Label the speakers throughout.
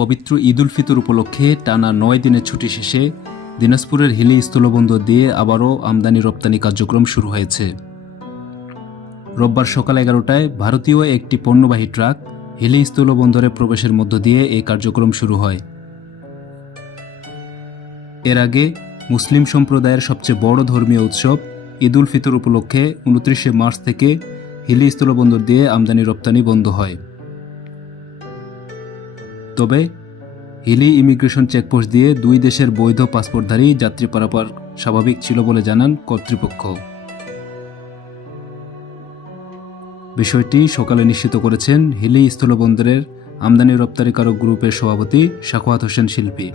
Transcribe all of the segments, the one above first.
Speaker 1: পবিত্র ঈদ উল ফিতর উপলক্ষে টানা নয় দিনের ছুটি শেষে দিনাজপুরের হিলি স্থলবন্দর দিয়ে আবারও আমদানি রপ্তানি কার্যক্রম শুরু হয়েছে। রোববার সকাল এগারোটায় ভারতীয় একটি পণ্যবাহী ট্রাক হিলি স্থলবন্দরে প্রবেশের মধ্য দিয়ে এই কার্যক্রম শুরু হয়। এর আগে মুসলিম সম্প্রদায়ের সবচেয়ে বড় ধর্মীয় উৎসব ঈদ উল ফিতর উপলক্ষে উনত্রিশে মার্চ থেকে হিলি স্থলবন্দর দিয়ে আমদানি রপ্তানি বন্ধ হয়। তবে হিলি ইমিগ্রেশন চেকপোস্ট দিয়ে দুই দেশের বৈধ পাসপোর্টধারী যাত্রী পারাপার স্বাভাবিক ছিল বলে জানান কর্তৃপক্ষ। বিষয়টি সকালে নিশ্চিত করেছেন হিলি স্থলবন্দরের আমদানি রপ্তানিকারক গ্রুপের সভাপতি Shakhawat Hossain Shilpi.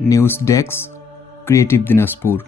Speaker 1: News desk, creative Dinajpur.